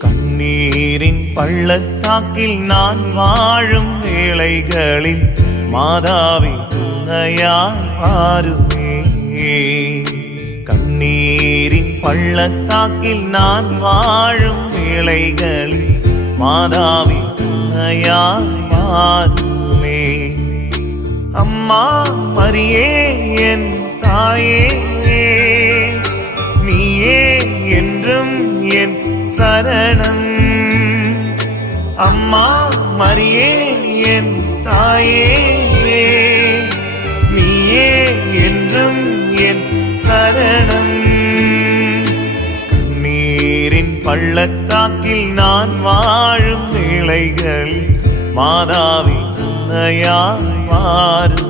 கண்ணீரின் பள்ளத்தாக்கில் நான் வாழும் வேளைகளில் மாதாவே துணையாய் வாருமே. கண்ணீரின் பள்ளத்தாக்கில் நான் வாழும் வேளைகளில் மாதாவே துணையாய் வாருமே. அம்மா மரியே என் தாயே, நீயே என்றும் என் சரணம். அம்மா மரியே என் தாயே, நீயே என்றும் என் சரணம். கண்ணீரின் பள்ளத்தாக்கில் நான் வாழும் வேளைகளில் மாதாவே துணையாய் வாருமே.